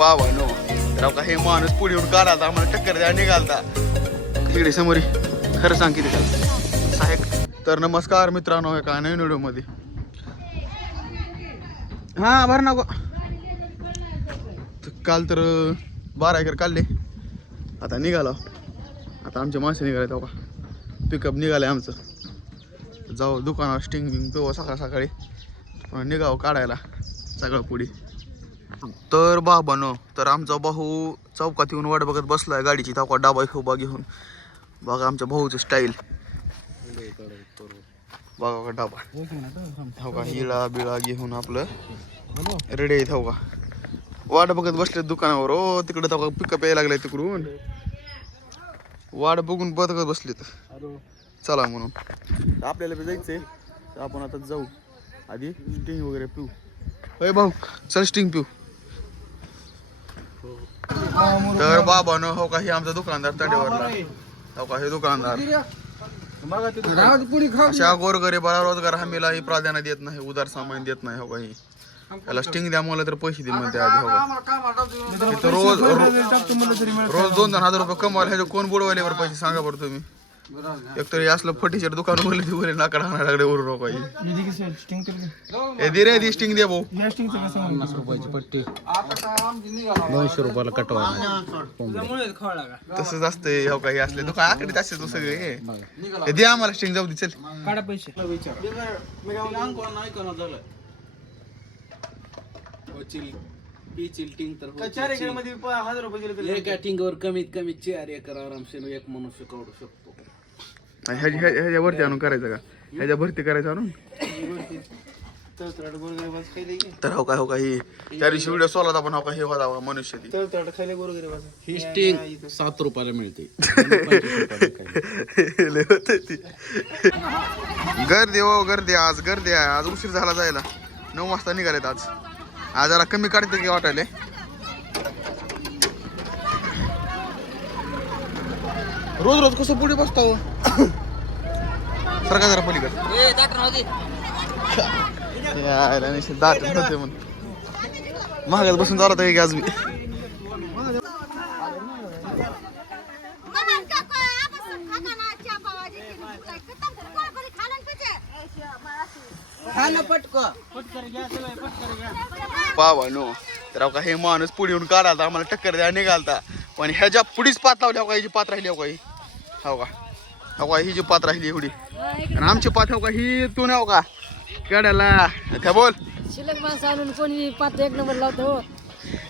बाबानो राव का हे माणूस पुढे येऊन काढायचा आम्हाला टक्कर द्या निघालता. तिकडे समोरी खरं सांग किती साहेब. तर नमस्कार मित्रांनो एका नवीन व्हिडिओमध्ये. हा बरं नको तर काल तर बारा एकर काढले. आता निघाला. आता आमचे माणसं निघाले तेव्हा पिकअप निघाले आमचं. जाऊ दुकानावर स्टिंग बिंग पिवा सकाळ सकाळी निघावं काढायला. सगळं पुढे. तर बाबानो तर आमचा भाऊ चौकात येऊन वाट बघत बसलाय गाडीची तेव्हा डाबा उभा घेऊन. बघा आमच्या भाऊचं स्टाईल बघा का डाबा. हो का हिळा बिळा घेऊन आपलं रेडी आहे हो का वाट बघत बसले दुकानावर. ओ तिकडे तेव्हा पिकअप यायला लागलाय तिकडून. वाट बघून बघत बसलेत. चला म्हणून. आपल्याला बी जायचंय. तर आपण आता जाऊ. आधी स्टिंग वगैरे पिऊ. होय भाऊ चल स्टिंग पिऊ. तर बाबा न हो का हे आमचा दुकानदार तडेवरला. हो का हे दुकानदार अशा गोरगरीबाला रोजगार हमीला ही प्राधान्य देत नाही उदार सामान देत नाही हो का ही त्याला स्टिंग द्या मला तर पैसे दे म्हणते आधी हो रोज रोज दोन दोन हजार रुपये कमवायला ह्याचे कोण बुडवायले बरं पैसे सांगा बरं तुम्ही? एकतर असलं फटीचर दुकान उघडले ते बोले नाकडा हाणायला लागले वरून रोपाई. हे दे रे दी स्टिंग दे भाऊ. पन्नास रुपयाची पट्टी. दोनशे रुपयाला कटवा. तसंच असतंय हो काही असले दुकान आकडे असते तू सगळे. हे दे आम्हाला स्टिंग जाऊ दे चल. काढा पैसे. एका टिंगवर कमीत कमी चार एकर आरामशीर एक मनुष्य काढू शकतो. आणि ह्याच्या ह्या- ह्याच्या वरती आणून करायचं का? ह्याच्या भरती करायचं आणून? तर हो काय हो काही त्या दिवशी व्हिडिओ सोला आपण हो का हे होता बघा मनुष्य ती. ही स्टिंग सात रुपयाला मिळते. लय होतं ती. गर्दी हो गर्दी आज गर्दी आहे. आज उशीर झाला जायला. नऊ वाजता निघालेत आज. आज जरा कमी काढते की वाटायले? रोज रोज कसं पुढे बसतो? सरका जरा पलीकडे. यायला नाही दाट होते म्हणून. महागात बसून चालत आहे की आज मी पावा नो. तर का हे माणूस पुढे येऊन काढालता आम्हाला टक्कर द्या निघालता. पण ह्याच्या पुढीच पात लावली हो का ही जी पात राहिली हो का ही का? हो का ही जी पात राहिली एवढी. आणि आमची पात हो का ही तू हो का? कड्याला. त्या बोल. शिल्लक माणसं आणून कोणी पाच एक नंबर लावतो हो.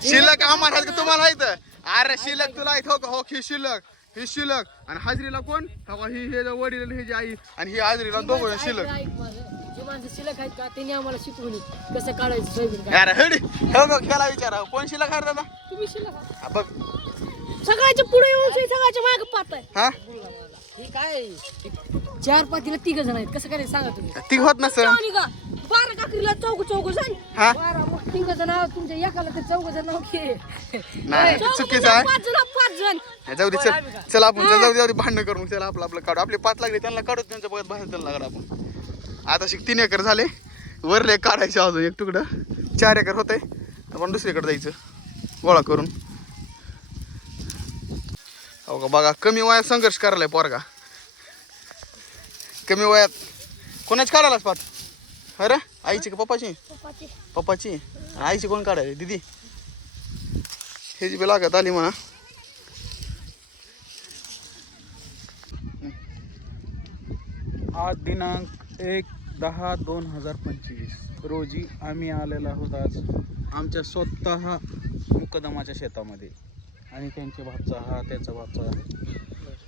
शिल्लक आम्हाला आहेत का तुम्हाला इथं अरे शिल्लक तुला इथं हो का? हो ही शिल्लक ही शिल्लक. आणि हाजरीला कोण? हो का ही हे वडील आणि ही जी आई आणि ही हाजरीला दोघं शिल्लक. शिल्लक आहेत का त्यांनी आम्हाला शिकवली कसं काढायचं सोयाबीन काय. अरे हेडी हे बघ त्याला विचारा. कोण शिल्लक आहे दादा? तुम्ही शिल्लक. हा, बघ. सगळ्याच्या पुढे येऊन सगळ्याच्या मागे पाहताय हा? हे काय? चार पातीला तिघ जण आहेत. कसं काय सांगा तुम्ही? ती होत नसेल. आणि का बारा काकडीला चौक चौक जण. हा? बारा मग तिघ जण आहोत. तुमच्या एकाला ते चौक जण नाही, चौघ चुकीचं जण, आहे. पाच जण पाच जण. जाऊ दे चल चल आपण चल जाऊ दे जाऊ दे भांडण करून चल आपलं आपलं काढू. आपले पाच लागले त्यांना काढू त्यांच्या बघत बाहेर त्यांना काढू आपण. आता शिक तीन एकर झाले. वरले काढायचे अजून एक तुकडं. चार एकर होतंय. आपण दुसरीकडे जायचं. गोळा करून. हो का बघा कमी वयात संघर्ष करायलाय पोरगा. कमी वयात. कोणाच काढायलाच पाच अरे आईची का पप्पाची? पप्पाची. आईची कोण काढायला? दिदी. हे जी बी लागत आली म्हणा. आज दिनांक एक दहा दोन हजार पंचवीस. रोजी आम्ही आलेलो आहोत आज आमच्या स्वतः मुकदमाच्या शेतामध्ये. आणि त्यांचे भातचा हा त्यांचा भातचा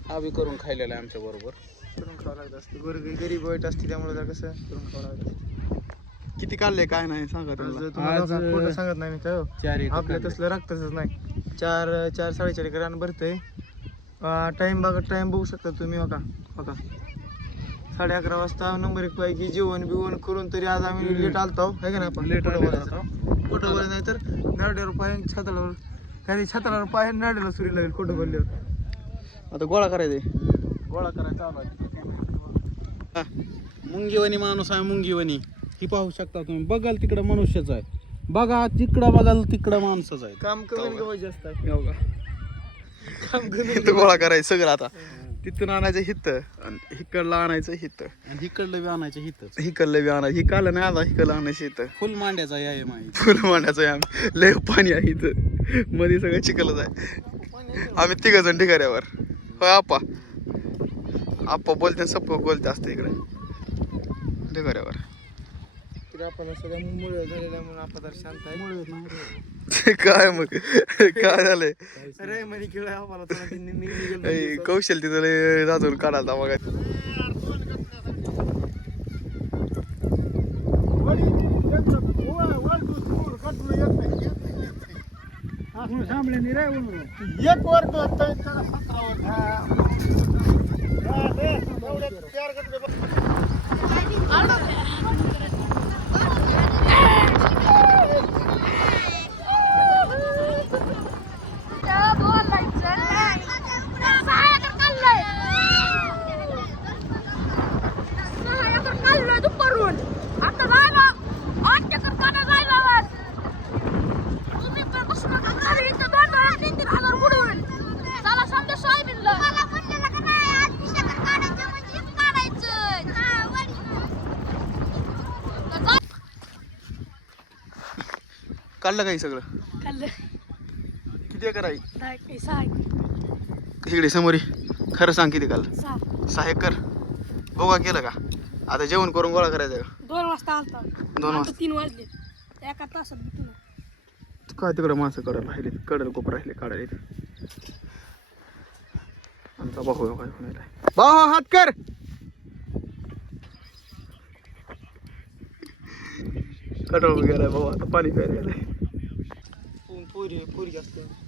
हा बी करून खायलेला आहे आमच्या बरोबर. करून खावं लागत असते. गरीब गरीब वाईट असते त्यामुळे जर कसं करून खावं लागत असते. किती काढले काय नाही सांगा आज तुम्हाला आज, खोटं सांगत नाही मी तर. हो. चार आपल्या. तसलं रक्ताचंच नाही. चार चार साडेचार एकर रान भरतंय. टाइम बघा टाइम बघू शकता तुम्ही बघा बघा साडे अकरा वाजता नंबर एक पैकी जेवण बिवण करून तरी आज आम्ही लेट आलतो आहे का ना आपण? Late आलेलो बोलायचं. खोटं बोलायचं नाही तर नारड्यावर पाय छाताळावर काही छाताळावर पाय नारड्याला सुरी लागेल खोटं बोलल्यावर. आता गोळा करायचे गोळा करायचा आहे. मुंगीवणी माणूस आहे मुंगीवणी ही पाहू शकता तुम्ही. बघाल तिकडे मनुष्यच आहे. बघा तिकडं बघाल तिकडं माणसंच आहे. काम कमी गवत जास्त आहे. हो का इथं गोळा करायचं सगळं आता. तिथून आणायचं हित. आणि हिकडलं आणायचं हित. आणि इकडलं बी आणायचं हिथंच हिकडलं बी आणायचं. हिकालं नाही आता. हिकडलं आणायचं हित. फुल मांड्याचा या आहे माहिती. फुल मांडायचं आहे आम्ही. लय पाणी आहे इथं. मध्ये सगळं चिखलच आहे. आम्ही तिघ जण ढिगाऱ्यावर. होय आप्पा आप्पा बोलते सप्प बोलते असते इकडे. शांत आहे. काय मग? काय झालंय? अरे मध्ये खेळ आहे आपल्याला थोडा ते नि- नि- निघेल ऐ, कौशल तिथं लय जाजून काढायला बघा. एक वर्ग दुपारून आता जायला आठ चक्कर काढा जायला आज. तुम्ही पण बसू नका घरी इथं दोन वेळा तीन तीन हजार बुडवून चला समजा सोयाबीनला मला म्हणलेलं का नाही आज मी चक्कर काढायचं म्हणजे हेच काढायचं काढलं काही सगळं? खाल्लं किती एकर आहे? दहा एक सहा एक इकडे समोर. खरं सांग किती काल सहा. सहा एकर? गोळा केलं का? आता जेवण करून गोळा करायचं का? दोन वाजता आलता. दोन आता वाजता. तीन वाजले. एका तासात भेटू ना काय तिकडं माणसं कडल राहिले कडल कोप राहिले काढायला इथं. आमचा भाऊ काय भाऊ हात कर! कटोळ गेलाय भाऊ आता पाणी प्यायला गेलाय. पुरी पुरी जास्त